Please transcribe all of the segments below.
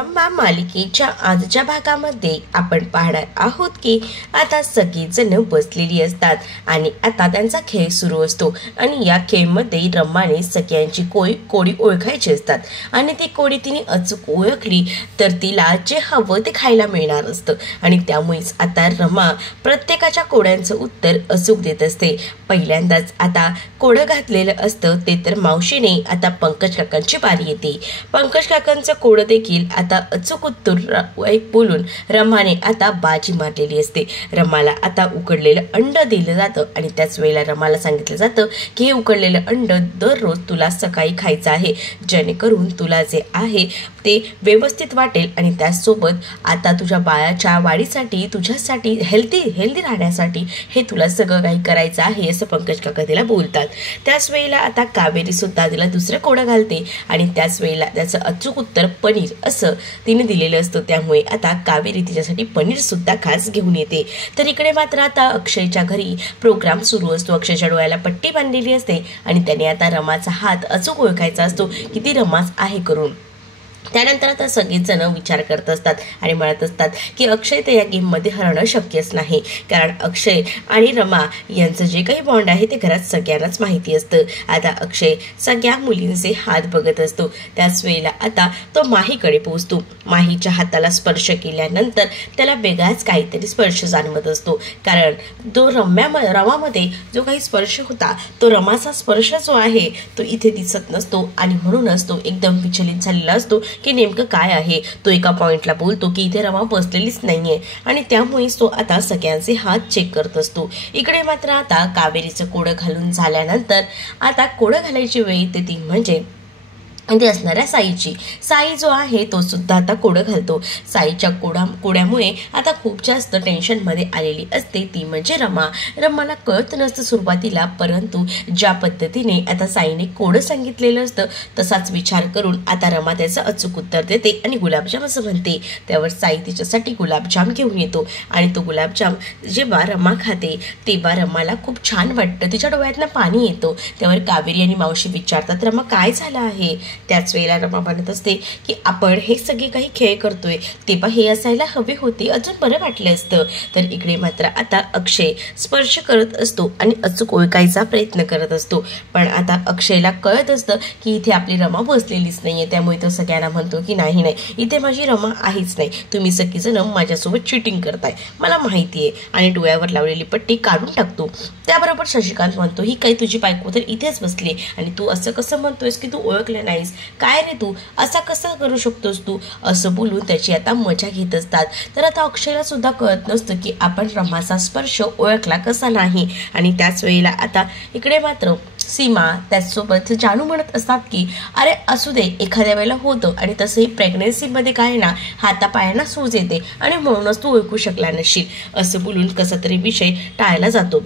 रंभा मालिकेच्या आजच्या भागामध्ये आपण पाहणार आहोत की आता सगळीजण बसलेली असतात आणि आता त्यांचा खेळ सुरू असतो आणि या खेळमध्ये रंभाने सगळ्यांची कोडी ओळखायची असतात आणि ती कोडी तिने अचूक ओळखली तर तिला जे हवं ते खायला मिळणार असतं आणि त्यामुळेच आता रमा प्रत्येकाच्या कोड्यांचं उत्तर अचूक देत असते। पहिल्यांदाच आता कोडं घातलेलं असतं ते तर मावशीने। आता पंकज काकांची बारी येते। पंकज काकांचं कोडं देखील आता अचूक उत्तर बोलून रमाने आता बाजी मारलेली असते। रमाला आता उकडलेलं अंड दिलं जातं आणि त्याच वेळेला रमाला सांगितलं जातं की हे उकडलेलं अंड दररोज तुला सकाळी खायचं आहे, जेणेकरून तुला जे आहे ते व्यवस्थित वाटेल आणि त्याचसोबत आता तुझ्या बाळाच्या वाढीसाठी तुझ्यासाठी हेल्दी राहण्यासाठी हे तुला सगळं काही करायचं आहे असं पंकज काका तिला बोलतात। त्याच वेळेला आता कावेरी सुद्धा तिला दुसरं कोडं घालते आणि त्याच वेळेला त्याचं अचूक उत्तर पनीर असं तिने दिलेलं असतं। त्यामुळे आता कावेरी तिच्यासाठी पनीर सुद्धा खास घेऊन येते। तर इकडे मात्र आता अक्षयच्या घरी प्रोग्राम सुरू असतो। अक्षयच्या डोळ्याला पट्टी बांधलेली असते आणि त्याने आता रमाचा हात अचूक ओळखायचा असतो की ती रमाच आहे करून। त्यानंतर आता सगळेच जण विचार करत असतात आणि म्हणत असतात की अक्षय तर या गेममध्ये हरणं शक्यच नाही, कारण अक्षय आणि रमा यांचं जे काही बॉन्ड आहे ते घरात सगळ्यांनाच माहिती असतं। आता अक्षय सगळ्या मुलींचे हात बघत असतो। त्याच वेळेला आता तो माहीकडे पोहोचतो। माहीच्या हाताला स्पर्श केल्यानंतर त्याला वेगळाच काहीतरी स्पर्श जाणवत असतो, कारण तो रमामध्ये जो काही स्पर्श होता तो रमाचा स्पर्श जो आहे तो इथे दिसत नसतो आणि म्हणूनच तो एकदम विचलित झालेला असतो की नेमकं काय आहे। तो एका पॉइंटला बोलतो की इथे रमा बसलेलीच नाहीये आणि त्यामुळेच तो आता सगळ्यांचे हात चेक करत असतो। इकडे मात्र आता कावेरीचं कोडं घालून झाल्यानंतर आता कोडं घालायची वेळ येते ती म्हणजे ते असणाऱ्या साई जो आहे तो सुद्धा आता कोडं घालतो। साईच्या कोड्यामुळे आता खूप जास्त टेन्शनमध्ये आलेली असते ती म्हणजे रमाला कळत नसतं सुरुवातीला, परंतु ज्या पद्धतीने आता साईने कोडं सांगितलेलं असतं तसाच विचार करून आता रमा त्याचं अचूक उत्तर देते आणि गुलाबजाम असं म्हणते। त्यावर साई तिच्यासाठी गुलाबजाम घेऊन येतो आणि तो गुलाबजाम जेव्हा रमा खाते तेव्हा रमाला खूप छान वाटतं, तिच्या डोळ्यातनं पाणी येतो। त्यावर कावेरी आणि मावशी विचारतात रमा काय झालं आहे। त्याच वेळेला रमा म्हणत असते की आपण हे सगळे काही खेळ करतोय तेव्हा हे असायला हवे होते, अजून बरं वाटलं असतं। तर इकडे मात्र आता अक्षय स्पर्श करत असतो आणि अचूक ओळखायचा प्रयत्न करत असतो, पण आता अक्षयला कळत असतं की इथे आपली रमा बसलेलीच नाहीये। त्यामुळे तो सगळ्यांना म्हणतो की नाही इथे माझी रमा आहेच नाही, तुम्ही सगळेजण माझ्यासोबत चिटिंग करताय, मला माहिती आहे, आणि डोळ्यावर लावलेली पट्टी काढून टाकतो। त्याबरोबर शशिकांत म्हणतो ही काही तुझी बायको तर इथेच बसली आणि तू असं कसं म्हणतोयस की तू ओळखलं नाहीस, काय रे तू असा कसं करू शकतोस तू, असं बोलून त्याची आता मजा घेत असतात। तर आता अक्षयला सुद्धा कळत नसतं की आपण रमाचा स्पर्श ओळखला कसा नाही। आणि त्याच वेळेला आता इकडे मात्र सीमा त्याचसोबत जानू म्हणत असतात की अरे असू दे, एखाद्या वेळेला होतं आणि तसंही प्रेग्नन्सीमध्ये काय ना हातापायांना सूज येते आणि म्हणूनच तू ओळखू शकला नसशील, असं बोलून कसा तरी विषय टाळला जातो।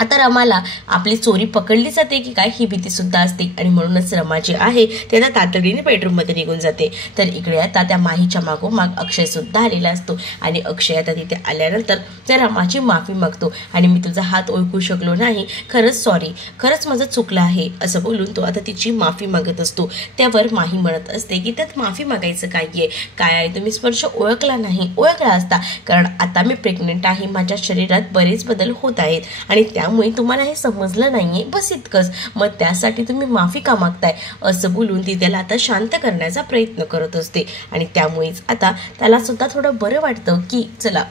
आता रमाला आपली चोरी पकडली जाते की काय ही भीती सुद्धा असते आणि म्हणूनच रमा जी आहे ते आता तातडीने बेडरूममध्ये निघून जाते। तर इकडे आता त्या माहीच्या मागोमाग अक्षय सुद्धा आलेला असतो आणि अक्षय आता तिथे आल्यानंतर त्या रमाची माफी मागतो आणि मी तुझा हात ओळखू शकलो नाही, खरंच सॉरी, खरंच माझं चुकलं आहे, असं बोलून तो आता तिची माफी मागत असतो। त्यावर माही म्हणत असते की त्यात माफी मागायचं काय आहे, तुम्ही स्पर्श ओळखला नाही, ओळखला असता, कारण आता मी प्रेग्नेंट आहे, माझ्या शरीरात बरेच बदल होत आहेत आणि त्यामुळे तुम्हाला हे समजलं नाहीये, बस इतकंच, मग त्यासाठी तुम्ही माफी का मागताय, असं बोलून ती त्याला आता शांत करण्याचा प्रयत्न करत असते। आणि त्यामुळेच आता त्याला सुद्धा थोडं बरं वाटतं की चला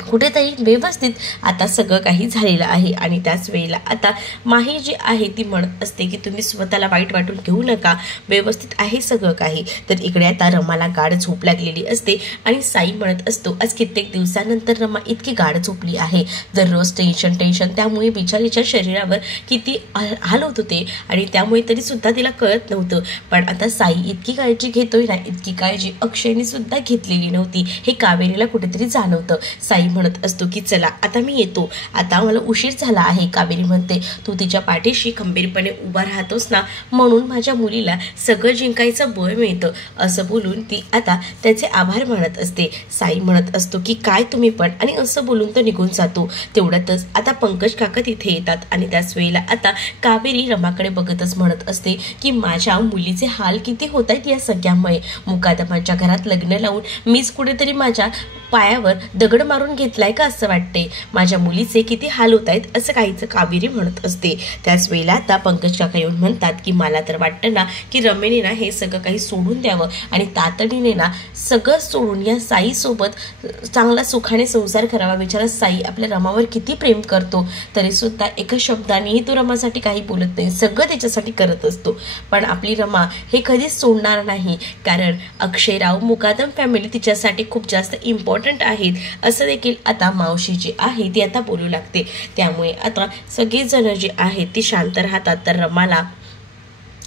कुठेतरी व्यवस्थित आता सगळं काही झालेलं आहे। आणि त्याच वेळेला आता माही जी आहे ती म्हणत असते की तुम्ही स्वतःला वाईट वाटून घेऊ नका, व्यवस्थित आहे सगळं काही। तर इकडे आता रमाला गाढ झोप लागलेली असते आणि साई म्हणत असतो आज कित्येक दिवसानंतर रमा इतकी गाढ झोपली आहे, दररोज टेन्शन, त्यामुळे बिचारीच्या शरीरावर किती हाल होत होते आणि त्यामुळे तरी सुद्धा तिला कळत नव्हतं, पण आता साई इतकी काळजी घेतोय ना, इतकी काळजी अक्षयने सुद्धा घेतलेली नव्हती, हे कावेरीला कुठेतरी जाणवतं। साई साई म्हणत असतो की चला आता मी येतो, आता मला उशीर झाला आहे. कावेरी म्हणते तू तिच्या पाठीशी खंबीरपणे उभा राहतोस ना, म्हणून माझ्या मुलीला सगळं जिंकायचं बळ मिळतं असं बोलून ती आता त्याचे आभार मानत असते. साई म्हणत असतो की काय तुम्ही पण, आणि असं बोलून तो निघून जातो. तेवढ्यातच आता पंकज काका तिथे येतात आणि त्याच वेळेला आता कावेरी रमाकडे बघतच म्हणत असते की माझ्या मुलीचे हाल किती होत आहेत या सगळ्यामुळे. मुकादमाच्या घरात लग्न लावून मीच कुठेतरी माझ्या पायावर दगड मारून घेतलाय का असं वाटते. माझ्या मुलीचे किती हाल होत आहेत असं काहीच कावेरी म्हणत असते. त्याच वेळेला आता पंकज काका येऊन म्हणतात की मला तर वाटतं ना की रमेने ना हे सगळं काही सोडून द्यावं आणि तातडीने ना सगळं सोडून या साईसोबत चांगला सुखाने संसार करावा. विचारा साई आपल्या रमावर किती प्रेम करतो, तरी सुद्धा एका शब्दानेही तो रमासाठी काही बोलत नाही, सगळं त्याच्यासाठी करत असतो. पण आपली रमा हे कधीच सोडणार नाही, कारण अक्षयराव मुकादम फॅमिली तिच्यासाठी खूप जास्त इम्पॉर्टंट आहेत असं देखील आता मावशी जी आहे ती आता बोलू लागते. त्यामुळे आता सगळेजण जे आहेत ती शांत राहतात. तर रमाला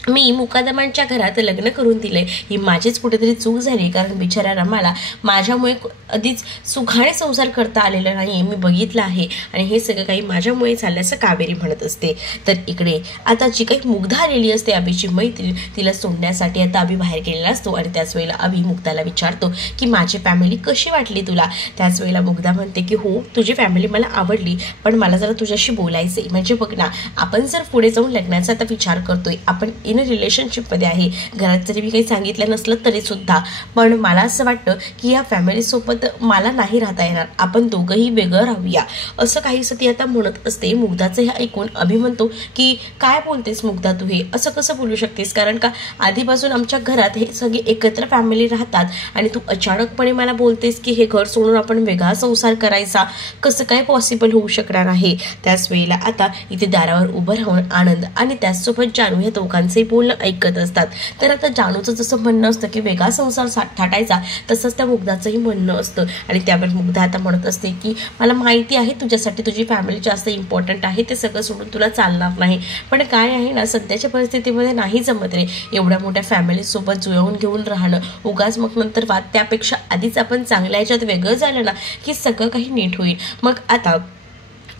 मी मुकादमांच्या घरात लग्न करून दिले ही माझीच कुठेतरी चूक झाली, कारण बिचाऱ्या रमाला माझ्यामुळे कधीच सुखाने संसार करता आलेला नाही, मी बघितलं आहे आणि हे सगळं काही माझ्यामुळे झालं असं कावेरी म्हणत असते. तर इकडे आता जी काही मुग्धा आलेली असते अभिची मैत्रीण, तिला सोडण्यासाठी आता अभि बाहेर गेलेला असतो आणि त्याच वेळेला अभि मुग्धाला विचारतो की माझी फॅमिली कशी वाटली तुला. त्याच वेळेला मुग्धा म्हणते की हो तुझी फॅमिली मला आवडली, पण मला जरा तुझ्याशी बोलायचंय. म्हणजे बघ ना, आपण जर पुढे जाऊन लग्नाचा आता विचार करतोय, आपण इन रिलेशनशिपमध्ये आहे, घरात जरी मी काही सांगितलं नसलं तरी सुद्धा, पण मला असं वाटतं की या फॅमिलीसोबत मला नाही राहता येणार, आपण दोघंही वेगळं राहूया असं काहीसं ती आता म्हणत असते. मुग्धाचं हे ऐकून अभि म्हणतो की काय बोलतेस मुग्धा, तू हे असं कसं बोलू शकतेस, कारण का आधीपासून आमच्या घरात हे सगळे एकत्र फॅमिली राहतात आणि तू अचानकपणे मला बोलतेस की हे घर सोडून आपण वेगळा संसार करायचा, कसं काय पॉसिबल होऊ शकणार आहे. त्याच वेळेला आता इथे दारावर उभं राहून आनंद आणि त्याचसोबत जानू या दोघांचे बोलणं ऐकत असतात. तर आता जानूचं जसं म्हणणं असतं की वेगळा संसार थाटायचा, तसंच त्या मुग्धाचंही म्हणणं असतं आणि त्यावर मुग्धा आता म्हणत असते की मला माहिती आहे तुझ्यासाठी तुझी फॅमिली जास्त इम्पॉर्टंट आहे, ते सगळं सोडून तुला चालणार नाही, पण काय आहे ना सध्याच्या परिस्थितीमध्ये नाही जमत रे एवढ्या मोठ्या फॅमिलीसोबत जुळवून घेऊन राहणं, उगाच मग नंतर वाद, त्यापेक्षा आधीच आपण चांगल्या ह्याच्यात वेगळं झालं ना की सगळं काही नीट होईल. मग आता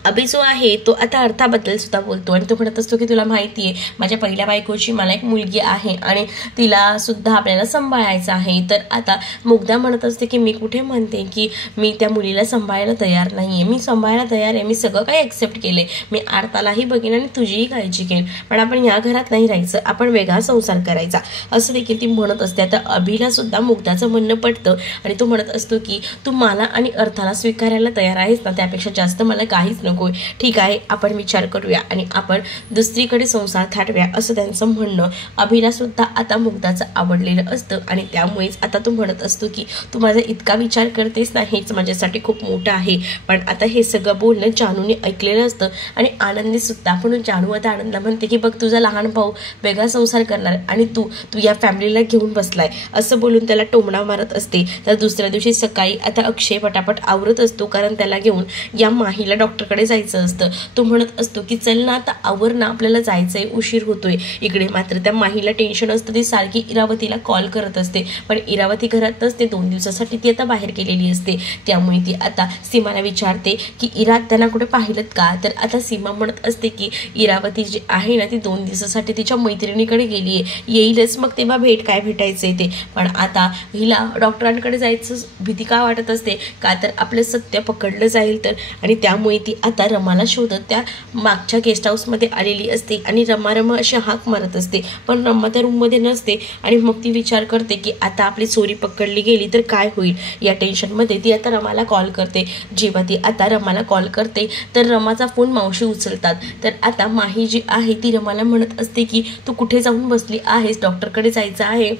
अभि जो आहे तो आता अर्थाबद्दल सुद्धा बोलतो आणि तो म्हणत असतो की तुला माहिती आहे माझ्या पहिल्या बायकोची मला एक मुलगी आहे आणि तिला सुद्धा आपल्याला सांभाळायचं आहे. तर आता मुग्धा म्हणत असते की मी कुठे म्हणते की मी त्या मुलीला सांभाळायला तयार नाही आहे, मी सांभाळायला तयार आहे, मी सगळं काही ॲक्सेप्ट केले, मी आरतालाही बघेन आणि तुझीही काळजी घेईन, पण आपण या घरात नाही राहायचं, आपण वेगळा संसार करायचा असं देखील ती म्हणत असते. आता अभिला सुद्धा मुग्धाचं म्हणणं पटतं आणि तो म्हणत असतो की तू मला आणि अर्थाला स्वीकारायला तयार आहेस ना, त्यापेक्षा जास्त मला काहीच नको, ठीक आहे आपण विचार करूया आणि आपण दुसरीकडे संसार थाटव्या असं त्यांचं म्हणणं अभिला सुद्धा आता मुग्धाचं आवडलेलं असतं आणि त्यामुळेच आता तो म्हणत असतो की तू माझा इतका विचार करतेस ना हेच माझ्यासाठी खूप मोठं आहे. पण आता हे सगळं बोलणं जानूने ऐकलेलं असतं आणि आनंदी सुद्धा, म्हणून जानू आता आनंदला म्हणते की बघ तुझा लहान भाऊ वेगळा संसार करणार आणि तू या फॅमिलीला घेऊन बसलाय असं बोलून त्याला टोमणा मारत असते. तर दुसऱ्या दिवशी सकाळी आता अक्षय पटापट आवरत असतो, कारण त्याला घेऊन या माहीला डॉक्टरकडे जायचं असतं. तो म्हणत असतो की चल ना आता आवर ना, आपल्याला जायचंय, उशीर होतोय. इकडे मात्र त्या माहीला टेन्शन असतं, ती सारखी इरावतीला कॉल करत असते, पण इरावती घरात नसते, 2 दिवसासाठी ती आता बाहेर गेलेली असते. त्यामुळे ती आता सीमाला विचारते की इरा त्यांना कुठे पाहिलं का. तर आता सीमा म्हणत असते की इरावती जी आहे ना ती 2 दिवसासाठी तिच्या मैत्रिणीकडे गेली आहे, येईलच मग तेव्हा काय भेटायचंय ते. पण आता हिला डॉक्टरांकडे जायचं भीती का वाटत असते, का तर आपलं सत्य पकडलं जाईल तर, आणि त्यामुळे ती आता रमाला शोधत त्या मागच्या गेस्ट हाऊसमध्ये आलेली असते आणि रमा अशी हाक मारत असते, पण रमा त्या रूममध्ये नसते आणि मग ती विचार करते की आता आपली चोरी पकडली गेली तर काय होईल. या टेन्शनमध्ये ती आता रमाला कॉल करते. जेव्हा ती आता रमाला कॉल करते तर रमाचा फोन मावशी उचलतात. तर आता माही जी आहे ती रमाला म्हणत असते की तू कुठे जाऊन बसली आहेस, डॉक्टरकडे जायचं आहे.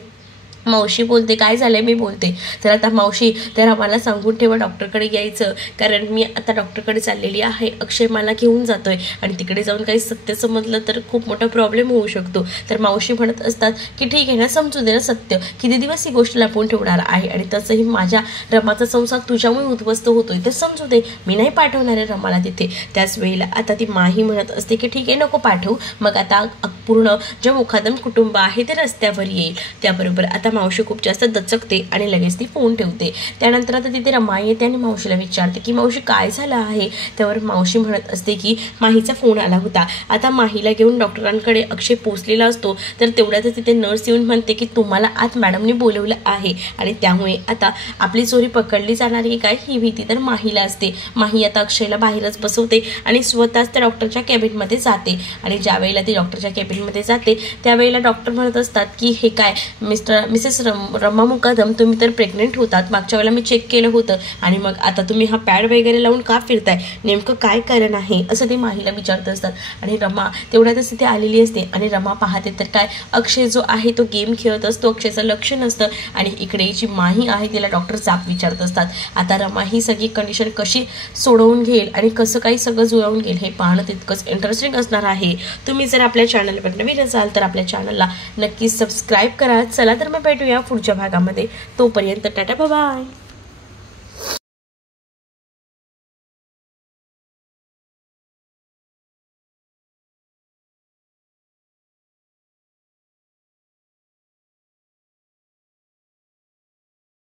मावशी बोलते काय झालंय, मी बोलते तर आता मावशी तर आम्हाला सांगून ठेवा डॉक्टरकडे यायचं, कारण मी आता डॉक्टरकडे चाललेली आहे, अक्षय मला घेऊन जातोय आणि तिकडे जाऊन काही सत्य समजलं तर खूप मोठा प्रॉब्लेम होऊ शकतो. तर मावशी म्हणत असतात की ठीक आहे ना, समजू दे ना, सत्य किती दिवस ही गोष्ट लपवून ठेवणार आहे आणि तसंही माझ्या रमाचा संसार तुझ्यामुळे उद्ध्वस्त होतोय, तर समजू दे, मी नाही पाठवणार आहे रमाला तिथे. त्याच वेळेला आता ती माही म्हणत असते की ठीक आहे नको पाठवू, मग आता पूर्ण जे मुकादम कुटुंब आहे ते रस्त्यावर येईल. त्याबरोबर आता मावशी खूप जास्त दचकते आणि लगेच ती फोन ठेवते. त्यानंतर आता तिथे रमा येते आणि मावशीला विचारते की मावशी काय झालं आहे. त्यावर मावशी म्हणत असते की माहीचा फोन आला होता. आता माहीला घेऊन डॉक्टरांकडे अक्षय पोहोचलेला असतो. तर तेवढ्यातच तिथे नर्स येऊन म्हणते की तुम्हाला आज मॅडमने बोलवलं आहे आणि त्यामुळे आता आपली चोरी पकडली जाणार आहे काय ही भीती तर माहीला असते. माही आता अक्षयला बाहेरच बसवते आणि स्वतःच त्या डॉक्टरच्या कॅबिनमध्ये जाते. आणि ज्या वेळेला ती डॉक्टरच्या कॅबिनमध्ये जाते त्यावेळेला डॉक्टर म्हणत असतात की हे काय मिसेस रमा मुकादम, तुम्ही तर प्रेग्नेंट होतात. मागच्या वेळेला मी चेक केलं होतं आणि मग आता तुम्ही हा पॅड वगैरे लावून का फिरताय, नेमकं काय कारण आहे असं ते माहीला विचारत असतात. आणि रमा तेवढ्यातच तिथे आलेली असते आणि रमा पाहते तर काय अक्षय जो आहे तो गेम खेळत असतो. अक्षयचं लक्ष नसतं आणि इकडे जी माही आहे तिला डॉक्टर जाप विचारत असतात. आता रमा ही सगळी कंडिशन कशी सोडवून घेईल आणि कसं काही सगळं जुळवून घेईल हे पाहणं तितकंच इंटरेस्टिंग असणार आहे. तुम्ही जर आपल्या चॅनलवर नवीन असाल तर आपल्या चॅनलला नक्कीच सबस्क्राईब करा. चला तर मग भेटूया पुढच्या भागामध्ये. तोपर्यंत टाटा बाय.